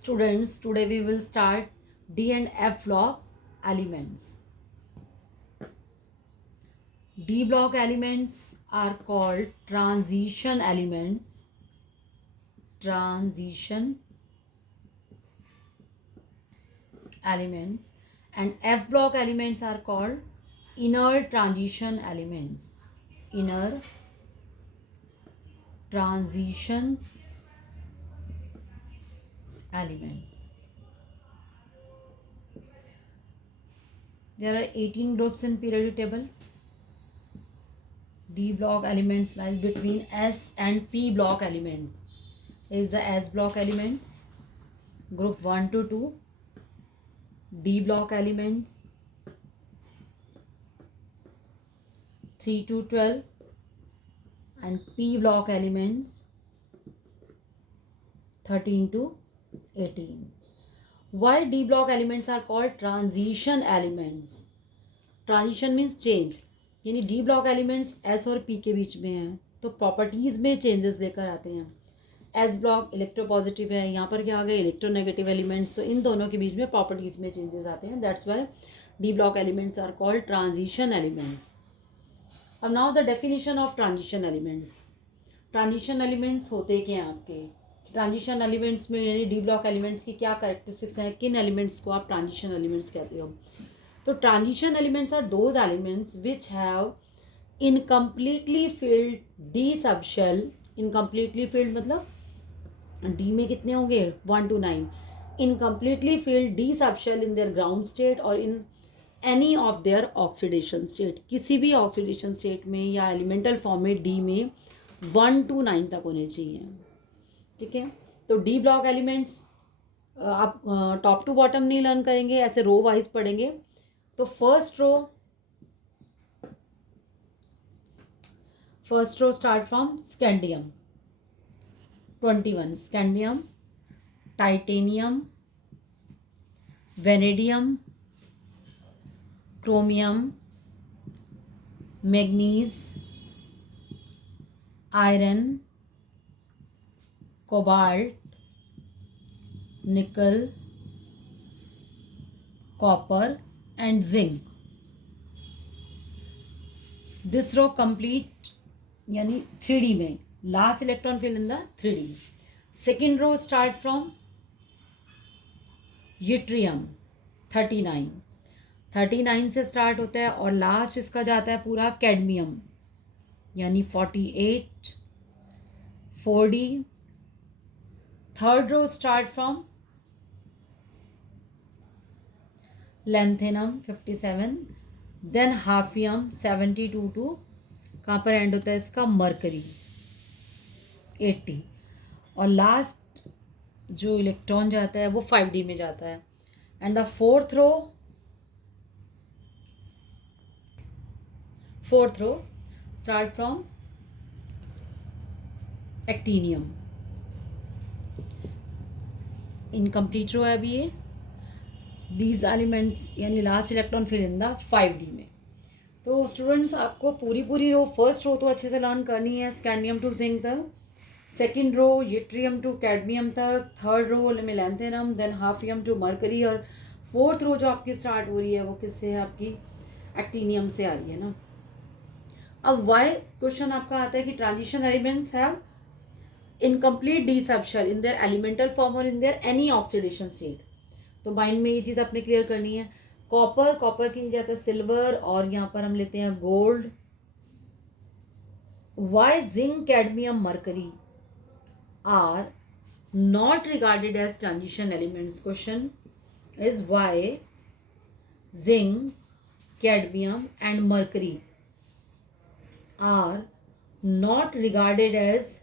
Students, today we will start D and F block elements. D block elements are called transition elements. Transition elements. And F block elements are called inner transition elements. Inner transition elements. There are 18 groups in periodic table. D block elements lies between S and P block elements. Is the S block elements, group 1 to 2, D block elements 3 to 12, and P block elements 13 to 18. Why D block elements are called transition elements? Transition means change, यानी D block elements S और P के बीच में हैं तो properties में changes लेकर आते हैं. एस ब्लॉक इलेक्ट्रोपॉजिटिव है, यहाँ पर क्या आ गए इलेक्ट्रोनेगेटिव एलिमेंट्स, तो इन दोनों के बीच में प्रॉपर्टीज में चेंजेस आते हैं. That's why d block elements are called transition elements. अब now the definition of transition elements. Transition elements होते क्या हैं आपके? ट्रांजिशन एलिमेंट्स में यानी डी ब्लॉक एलिमेंट्स की क्या कैरेक्टरिस्टिक्स हैं, किन एलिमेंट्स को आप ट्रांजिशन एलिमेंट्स कहते हो? तो transition elements are those elements which have incompletely filled d sub shell. Incompletely filled मतलब डी में कितने होंगे 1 to 9. Incompletely filled d sub shell in their ground state और in any of their oxidation state. किसी भी oxidation state में या elemental form में डी में 1 to 9 तक होने चाहिए. ठीक है, तो डी ब्लॉक एलिमेंट्स आप टॉप टू बॉटम नहीं लर्न करेंगे, ऐसे रो वाइज पढ़ेंगे. तो first row start from scandium 21, scandium, titanium, vanadium, chromium, manganese, iron, cobalt, nickel, copper and zinc. This row complete यानी 3D में last electron fill in the 3D. Second row start from yttrium 39 से start होता है और last इसका जाता है पूरा कैडमियम यानी 48 4D. Third row start from lanthanum 57, then hafnium 72 to कहाँ पर एंड होता है इसका मरकरी 80 और लास्ट जो इलेक्ट्रॉन जाता है वो 5D में जाता है. And the fourth row start from actinium. Incomplete row है अभी ये. दीज एलिमेंट्स यानी last electron fill in the 5D में. तो स्टूडेंट्स आपको पूरी रो, फर्स्ट रो तो अच्छे से लर्न करनी है स्कैंडियम टू जिंक तक, second row yttrium to cadmium तक, थर्ड रो में lanthanum, then hafnium to mercury, और फोर्थ रो जो आपकी स्टार्ट हो रही है वो किससे है आपकी एक्टीनियम से आ रही है ना. अब वाई क्वेश्चन आपका आता है कि transition elements have incomplete d sub shell in their elemental form और in their any oxidation state. तो माइंड में ये चीज़ आपने क्लियर करनी है. कॉपर की जाता है सिल्वर और यहाँ पर हम लेते हैं gold. Why zinc cadmium mercury are not regarded as transition elements. Question is why zinc, cadmium and mercury are not regarded as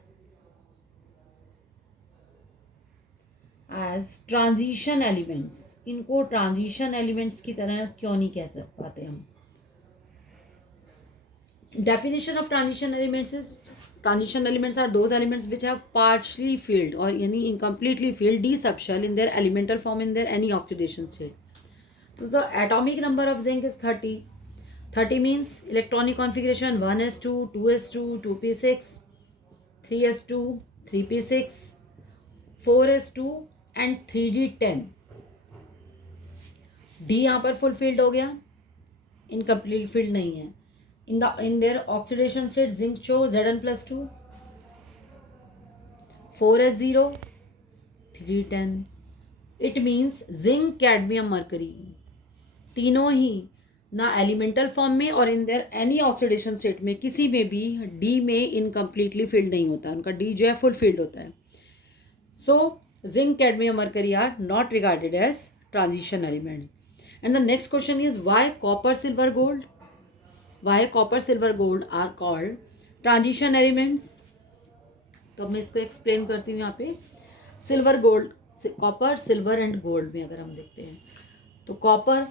transition elements. इनको ट्रांजिशन एलिमेंट्स की तरह क्यों नहीं कह पाते हम? Definition of transition elements is transition elements are those elements which have partially filled और यानी incompletely filled d sub shell in their elemental form in their any oxidation state. तो the atomic number of zinc is 30. 30 means electronic configuration 1s2, 2s2, 2p6, 3s2, 3p6, 4s2 and 3D10। D यहाँ पर fulfilled हो गया, incomplete field नहीं है। In their oxidation state zinc show Zn+2, 4s0, 310। It means zinc, cadmium, mercury तीनों ही ना elemental form में और in their any oxidation state में किसी में भी डी में इनकम्प्लीटली फिल्ड नहीं होता, उनका डी जो है फुल फिल्ड होता है। So zinc, cadmium, mercury are not regarded as transition elements. And the next question is why copper, silver, gold, why copper, silver, gold are called transition elements. तो अब मैं इसको एक्सप्लेन करती हूँ यहाँ पे। Silver, gold, copper, silver and gold में अगर हम देखते हैं तो copper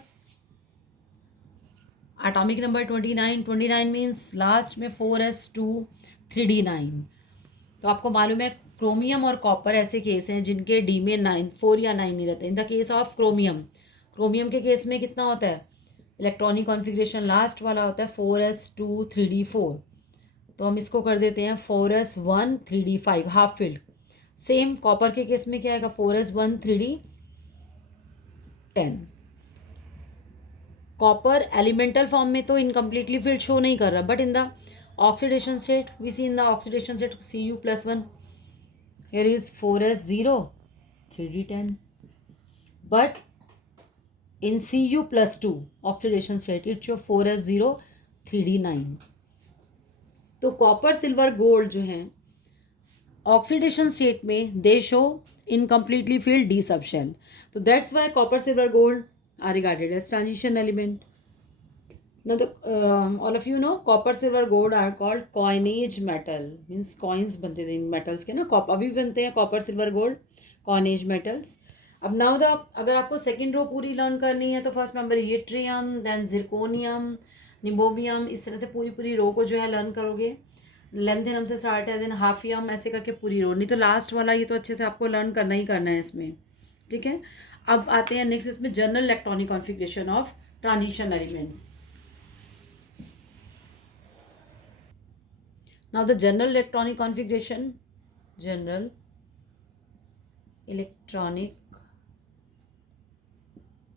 atomic number 29, 29 means last में 4s2 3d9। तो आपको मालूम है क्रोमियम और कॉपर ऐसे केस हैं जिनके डी में 9, 4 या 9 नहीं रहते। In the case of chromium, chromium के केस में कितना होता है, इलेक्ट्रॉनिक कॉन्फ़िगरेशन लास्ट वाला होता है 4s2 3d4। तो हम इसको कर देते हैं 4s1 3d5 half filled. Same copper के केस में क्या आएगा, 4s1 3d10। Copper elemental form में तो इनकम्प्लीटली फिल्ड शो नहीं कर रहा, but in the oxidation state we see in the oxidation state Cu+1 here is 4s0 3d10, but in Cu+2 oxidation state it show 4s0 3d9। तो copper, silver, gold जो हैं oxidation state में they show incompletely filled d sub shell. तो that's why copper, silver, gold are regarded as transition element. Now the all of you know copper, silver, gold are called coinage metal, means coins बनते थे इन metals के ना, अभी भी बनते हैं copper, silver, gold, coinage metals। अब now the अगर आपको सेकेंड रो पूरी लर्न करनी है तो first number yttrium, then zirconium, niobium, इस तरह से पूरी पूरी रो को जो है लर्न करोगे। लेंथेनम से स्टार्ट है, देन हाफियम, ऐसे करके पूरी रो, नहीं तो लास्ट वाला ये तो अच्छे से आपको लर्न करना ही करना है इसमें, ठीक है। अब आते हैं नेक्स्ट इसमें general electronic configuration of transition elements. Now the general electronic configuration, general electronic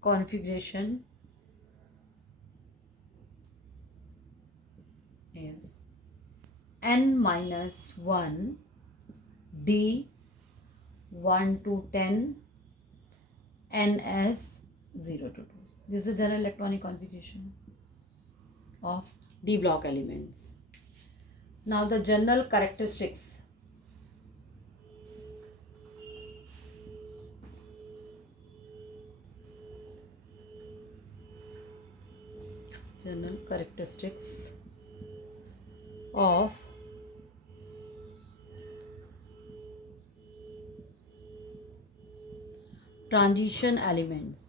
configuration is n-1 d 1 to 10 ns 0 to 2. This is the general electronic configuration of d block elements. Now the general characteristics. General characteristics of transition elements.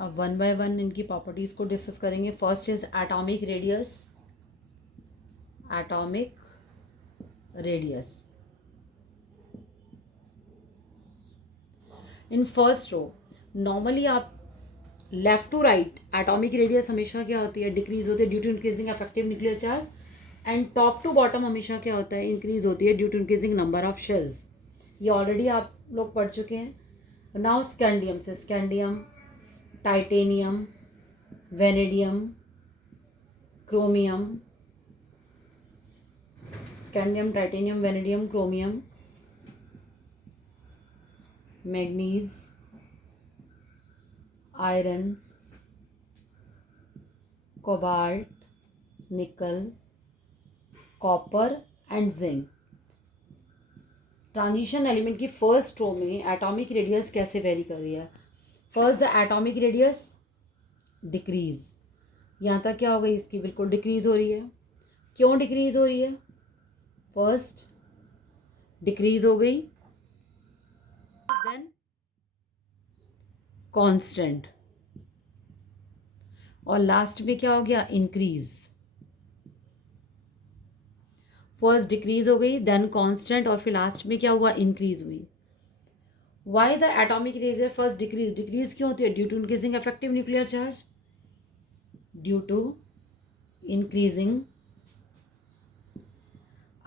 अब one by one इनकी properties को discuss करेंगे। First is atomic radius, atomic radius. In first row normally आप left to right atomic radius हमेशा क्या होती है, decrease होती है due to increasing effective nuclear charge. And top to bottom हमेशा क्या होता है, इंक्रीज होती है due to increasing number of shells. ये ऑलरेडी आप लोग पढ़ चुके हैं। नाउ स्कैंडियम से, scandium, titanium, vanadium, chromium, scandium, titanium, vanadium, chromium, manganese, iron, cobalt, nickel, copper and zinc. Transition element की फर्स्ट रो में एटॉमिक रेडियस कैसे वेरी कर रही है। First the atomic radius decrease, यहाँ तक क्या हो गई इसकी, बिल्कुल डिक्रीज हो रही है। क्यों डिक्रीज हो रही है, फर्स्ट डिक्रीज हो गई, देन कांस्टेंट, और लास्ट में क्या हो गया, इंक्रीज। फर्स्ट डिक्रीज हो गई, देन कांस्टेंट, और फिर लास्ट में क्या हुआ, इंक्रीज हुई। Why the atomic radius first decrease, decrease क्यों होती है, due to increasing effective nuclear charge, due to increasing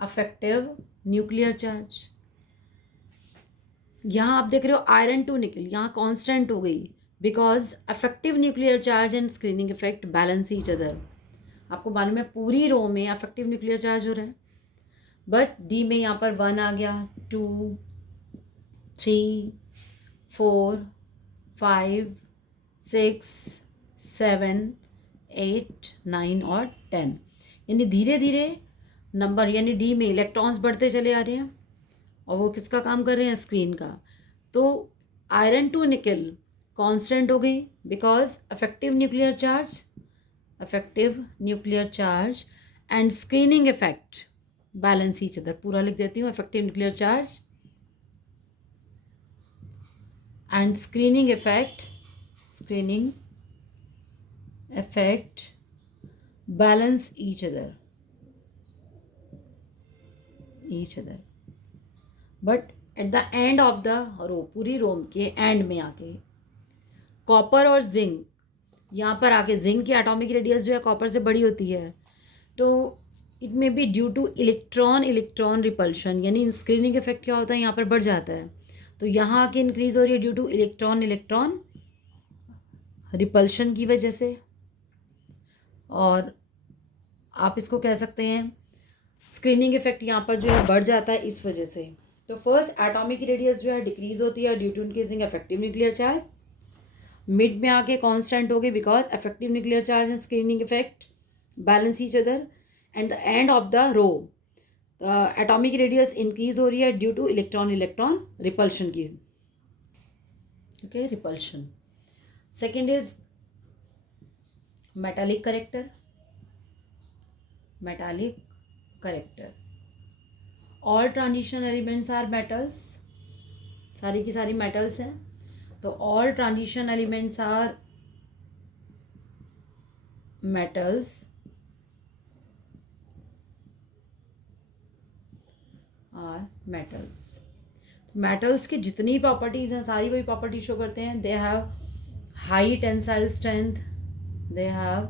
effective nuclear charge. यहाँ आप देख रहे हो आयरन टू निकल, यहाँ कांस्टेंट हो गई because effective nuclear charge and screening effect balance each other. आपको मालूम है पूरी रो में अफेक्टिव न्यूक्लियर चार्ज हो रहा है, बट डी में यहाँ पर 1 आ गया, 2, 3, 4, 5, 6, 7, 8, 9 और 10, यानी धीरे धीरे नंबर यानी डी में इलेक्ट्रॉन्स बढ़ते चले आ रहे हैं और वो किसका काम कर रहे हैं, स्क्रीन का। तो आयरन टू निकल कांस्टेंट हो गई because effective nuclear charge and screening effect balance each other. पूरा लिख देती हूँ, effective nuclear charge and screening effect balance each other but at the end of the row, पूरी रो के एंड में आके कॉपर और जिंक, यहाँ पर आके जिंक की एटॉमिक रेडियस जो है कॉपर से बड़ी होती है, तो it may be due to electron repulsion, यानी स्क्रीनिंग इफेक्ट क्या होता है यहाँ पर बढ़ जाता है, तो यहाँ आके इंक्रीज हो रही है ड्यू टू इलेक्ट्रॉन रिपल्शन की वजह से। और आप इसको कह सकते हैं स्क्रीनिंग इफेक्ट यहाँ पर जो है बढ़ जाता है इस वजह से। तो फर्स्ट एटॉमिक रेडियस जो है डिक्रीज होती है due to increasing effective nuclear charge, mid में आके कांस्टेंट हो गई because effective nuclear charge and screening effect balance each other, and the end of the row atomic radius increase हो रही है ड्यू टू इलेक्ट्रॉन रिपल्शन की। Okay, repulsion. Second is metallic character. All transition elements are metals, सारी की सारी metals हैं, तो all transition elements are metals तो मेटल्स की जितनी प्रॉपर्टीज़ हैं सारी वही प्रॉपर्टी शो करते हैं। They have high tensile strength, they have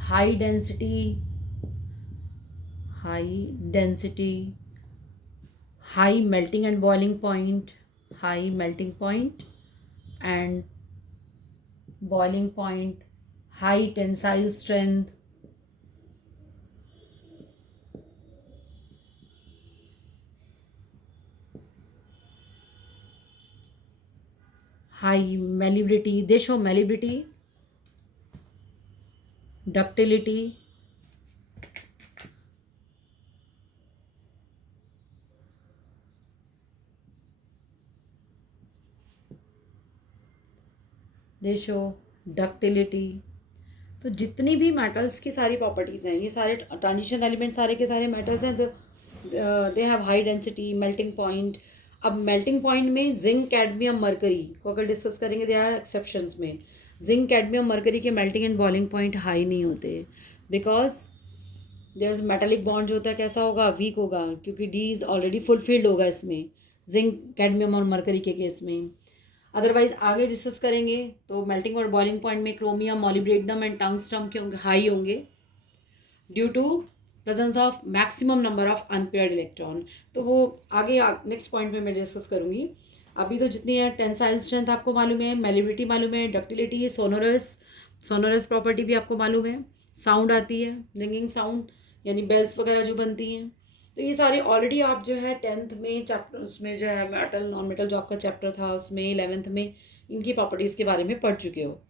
high density, high melting and boiling point, high melting point and boiling point, high tensile strength, high malleability, they show malleability, ductility, they show ductility। तो जितनी भी metals की सारी properties हैं, ये सारे transition element सारे के सारे मेटल्स हैं, they have high density, melting point. अब मेल्टिंग पॉइंट में जिंक, कैडमियम, मरकरी को अगर डिस्कस करेंगे, दे आर एक्सेप्शंस में। जिंक, कैडमियम, मरकरी के melting and boiling point high नहीं होते because there is metallic bond जो होता है कैसा होगा, वीक होगा, क्योंकि डी इज़ ऑलरेडी फुलफिल्ड होगा इसमें, जिंक, कैडमियम और मरकरी के केस में। अदरवाइज आगे डिस्कस करेंगे तो मेल्टिंग और बॉइलिंग पॉइंट में क्रोमियम, मॉलिब्डेनम एंड टंगस्टन के होंगे हाई होंगे due to presence of maximum number of unpaired electron. तो वो आगे नेक्स्ट पॉइंट में मैं डिस्कस करूँगी। अभी तो जितनी है टेंसाइल स्ट्रेंथ आपको मालूम है, मेलिबिलिटी मालूम है, डक्टिलिटी, सोनोरस प्रॉपर्टी भी आपको मालूम है, साउंड आती है, रिंगिंग साउंड, यानी बेल्स वगैरह जो बनती हैं। तो ये सारे ऑलरेडी आप जो है 10th में चैप्टर उसमें जो है मेटल नॉन मेटल जो आपका चैप्टर था उसमें 11th में इनकी प्रॉपर्टीज़ के बारे में पढ़ चुके हो।